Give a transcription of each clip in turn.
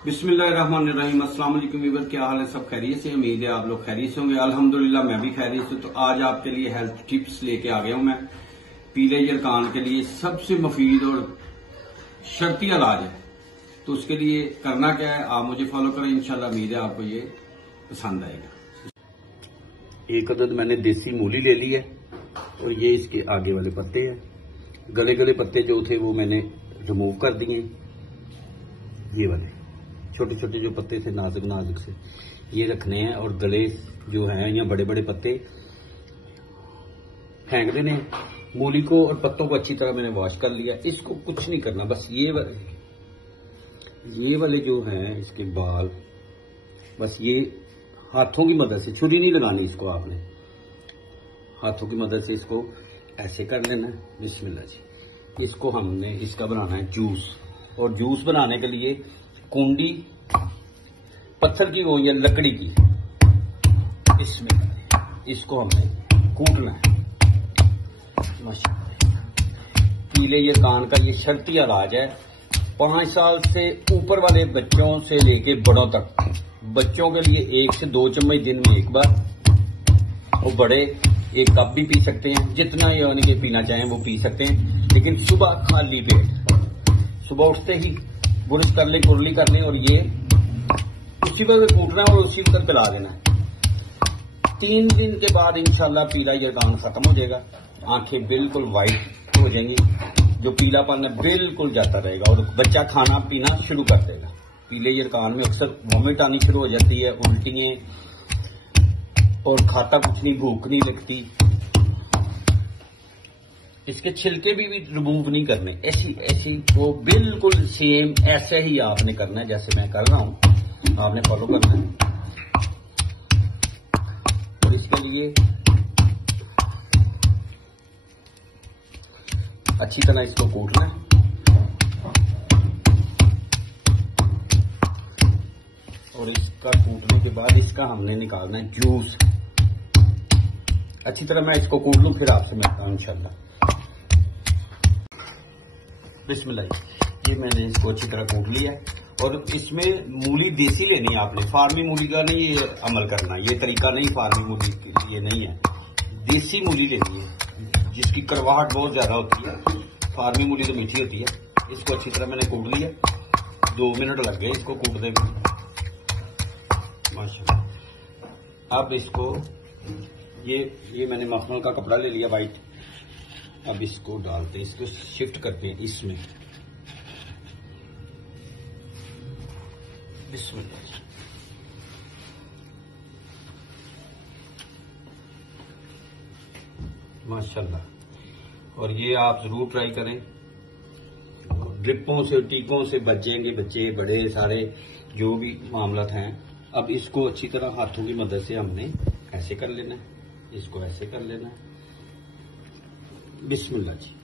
बिस्मिल्लाहिर्रहमानिर्रहीम। अस्सलाम वालेकुम व्यूअर, क्या हाल है? सब खैरियत से? उम्मीद है आप लोग खैरियत से होंगे। अल्हम्दुलिल्लाह मैं भी खैरियत से। तो आज आपके लिए हेल्थ टिप्स लेके आ गया हूं मैं। पीले यरकान के लिए सबसे मुफीद और शर्ती इलाज है। तो उसके लिए करना क्या है, आप मुझे फॉलो करें, इंशाल्लाह उम्मीद है आपको ये पसंद आएगा। एक अदद मैंने देसी मूली ले ली है और ये इसके आगे वाले पत्ते हैं। गले गले पत्ते जो थे वो मैंने रिमूव कर दिए। ये वाले छोटे छोटे जो पत्ते थे नाजुक नाजुक से ये रखने हैं, और गले जो हैं या बड़े बड़े पत्ते फेंक देने हैं। मूली को और पत्तों को अच्छी तरह मैंने वॉश कर लिया। इसको कुछ नहीं करना, बस ये वाले जो हैं इसके बाल, बस ये हाथों की मदद से, छुरी नहीं लगानी इसको, आपने हाथों की मदद से इसको ऐसे कर लेना है। बिस्मिल्लाह जी। इसको हमने इसका बनाना है जूस, और जूस बनाने के लिए कुंडी पत्थर की हो या लकड़ी की, इसमें इसको हमने कूटना है। पीले यरकान का ये शर्ती इलाज है। 5 साल से ऊपर वाले बच्चों से लेके बड़ों तक, बच्चों के लिए 1 से 2 चम्मच दिन में एक बार, और बड़े 1 कप भी पी सकते हैं। जितना यानी कि पीना चाहें वो पी सकते हैं, लेकिन सुबह खाली पेट, सुबह उठते ही बुरश कर लें, कुरली कर लें, और ये उसी वक्त कूटना है और उसी वक्त पिला देना है। 3 दिन के बाद इंशाल्लाह पीला यरकान खत्म हो जाएगा। आंखें बिल्कुल वाइट हो जाएंगी, जो पीलापन है बिल्कुल जाता रहेगा, और बच्चा खाना पीना शुरू कर देगा। पीले यरकान में अक्सर वॉमिट आनी शुरू हो जाती है, उल्टियां, और खाता कुछ नहीं, भूख नहीं लगती। इसके छिलके भी रिमूव नहीं करने, ऐसी वो बिल्कुल सेम ऐसे ही आपने करना है जैसे मैं कर रहा हूं, आपने फॉलो करना है। और इसके लिए अच्छी तरह इसको कूटना है, और इसका कूटने के बाद इसका हमने निकालना है जूस। अच्छी तरह मैं इसको कूट लूं, फिर आपसे मिलता हूं इंशाल्लाह। बिस्मिल्लाह। ये मैंने इसको अच्छी तरह कूट लिया है, और इसमें मूली देसी लेनी है आपने, फार्मी मूली का नहीं ये अमल करना, ये तरीका नहीं फार्मी मूली के लिए नहीं है। देसी मूली लेनी है जिसकी कड़वाहट बहुत ज्यादा होती है। फार्मी मूली तो मीठी होती है। इसको अच्छी तरह मैंने कूट लिया, 2 मिनट लग गए इसको कूटने में, माशाल्लाह। अब इसको ये मैंने मखमल का कपड़ा ले लिया वाइट। अब इसको डालते हैं, इसको शिफ्ट करते हैं इसमें। बिस्मिल्लाह। माशाल्लाह। और ये आप जरूर ट्राई करें। ड्रिपों से, टीकों से बचेंगे बच्चे, बड़े सारे जो भी मामला हैं। अब इसको अच्छी तरह हाथों की मदद से हमने ऐसे कर लेना है, इसको ऐसे कर लेना है। बिस्मिल्लाह जी।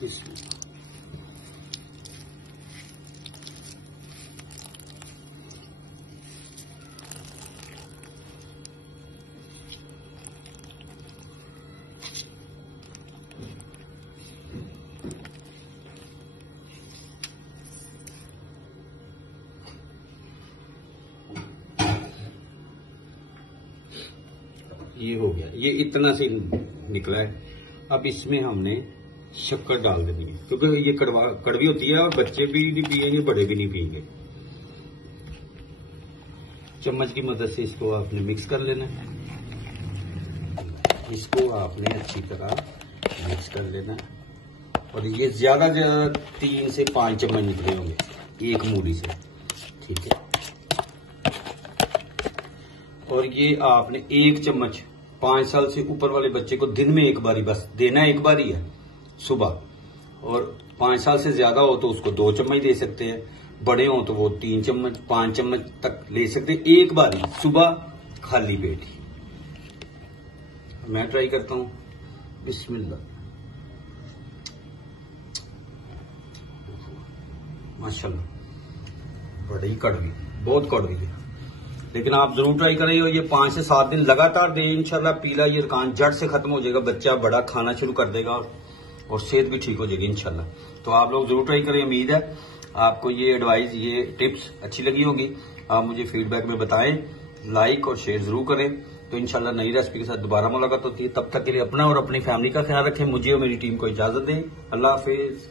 बिस्मिल्लाह। ये हो गया, ये इतना से निकला है। अब इसमें हमने शक्कर डाल देनी है, क्योंकि ये कड़वी होती है, और बच्चे भी नहीं पिएंगे, बड़े भी नहीं पिएंगे। चम्मच की मदद से इसको आपने मिक्स कर लेना है। इसको आपने अच्छी तरह मिक्स कर लेना है, और ये ज्यादा 3 से 5 चम्मच निकले होंगे एक मूली से, ठीक है। और ये आपने 1 चम्मच 5 साल से ऊपर वाले बच्चे को दिन में एक बारी बस देना है, एक बारी है सुबह। और 5 साल से ज्यादा हो तो उसको 2 चम्मच दे सकते हैं, बड़े हो तो वो 3 चम्मच 5 चम्मच तक ले सकते हैं, एक बारी सुबह खाली पेट ही। मैं ट्राई करता हूं। बिस्मिल्लाह। माशाल्लाह, बड़ी कड़वी, बहुत कड़वी है, लेकिन आप जरूर ट्राई करें। ये 5 से 7 दिन लगातार दें, इंशाल्लाह पीला यरकान जड़ से खत्म हो जाएगा, बच्चा बड़ा खाना शुरू कर देगा, और सेहत भी ठीक हो जाएगी इंशाल्लाह। तो आप लोग जरूर ट्राई करें। उम्मीद है आपको ये एडवाइस, ये टिप्स अच्छी लगी होगी। आप मुझे फीडबैक में बताएं, लाइक और शेयर जरूर करें। तो इंशाल्लाह नई रेसिपी के साथ दोबारा मुलाकात होती है। तब तक के लिए अपना और अपनी फैमिली का ख्याल रखें। मुझे और मेरी टीम को इजाजत दें। अल्लाह हाफिज।